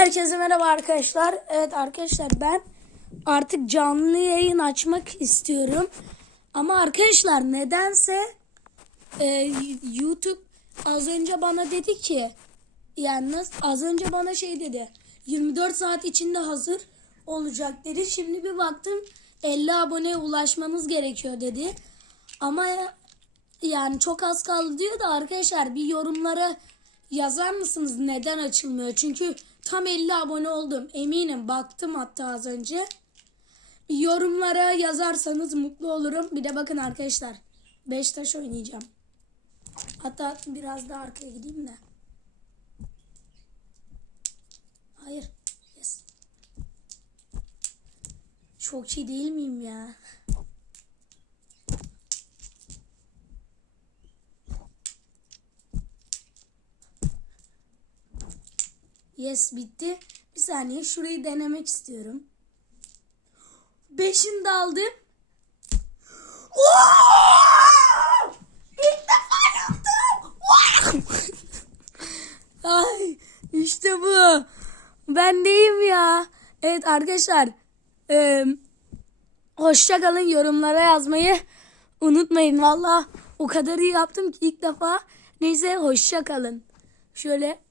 Herkese merhaba arkadaşlar. Evet arkadaşlar ben artık canlı yayın açmak istiyorum. Ama arkadaşlar nedense e, YouTube az önce bana dedi ki yani az önce bana şey dedi 24 saat içinde hazır olacak dedi. Şimdi bir baktım 50 aboneye ulaşmanız gerekiyor dedi. Ama yani çok az kaldı diyor da arkadaşlar bir yorumlara yazar mısınız neden açılmıyor? Çünkü tam 50 abone oldum. Eminim baktım hatta az önce. Yorumlara yazarsanız mutlu olurum. Bir de bakın arkadaşlar. 5 taş oynayacağım. Hatta biraz daha arkaya gideyim de. Hayır. Yes. Çok iyi değil miyim ya? Yes bitti. Bir saniye şurayı denemek istiyorum. Beşini de aldım. İlk defa yaptım. Ay işte bu. Ben deyim ya. Evet arkadaşlar. E, hoşça kalın yorumlara yazmayı unutmayın. Valla o kadar iyi yaptım ki ilk defa. Neyse hoşça kalın. Şöyle